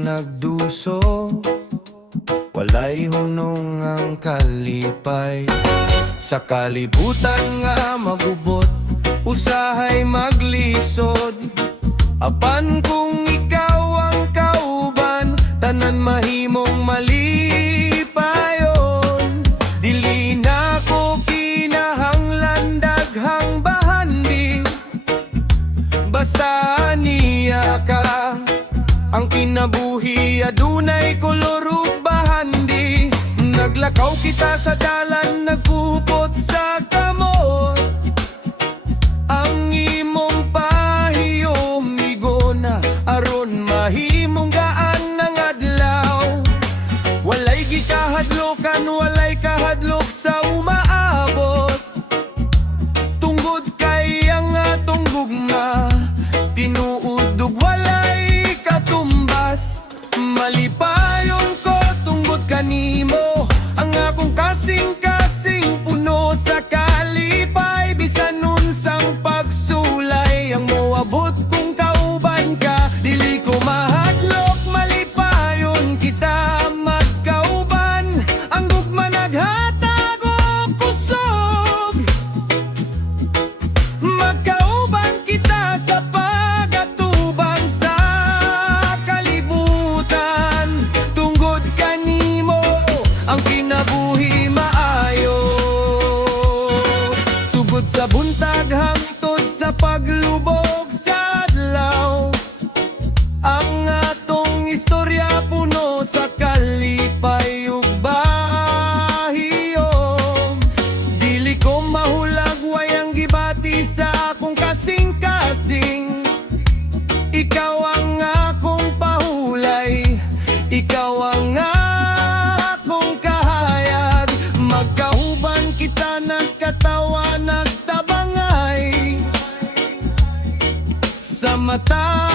nagduso, walay hunong ang kalipay. Sa kalibutan nga magubot, usahay maglisod. Apan kung ikaw ang kauban, tanan mahimong malipayon. Dili na ko kinahanglan daghang bahandi, basta niya ka. Ang kinabuhi adunay kolor ug bahandi. Naglakaw kita sa dalan, nagkupot sa kamot. Ang imong pahiyom igona, aron mahimong gaan ng adlaw. Walay gikahadlokan, walay kahadlok sa umaabot. Tungod kay ang atong gugma, tinuod ug walay katumbas. Malipayon ko tungod kanimo, ang akong kasing-kasing puno sa kalipay. Bisan unsang pagsulay ang moabot kung kauban ka, dili ko mahadlok. Malipayon kita magkauban, ang gugma naghatag og kusog. Magkauban kita sa pagatubang sa kalibutan. Tungod kanimo ang kinabuhi maayo. Sugod sa buntag hangtod sa paglubog sa adlaw, ang atong istorya puno sa kalipay ug bahiyom. Dili ko mahulag wayang gibati sa akong kasing-kasing. Ikaw ang akong pahulay, ikaw ang akong kahayag. Magkauban kita, nagkatawa, nagtabangay sa mata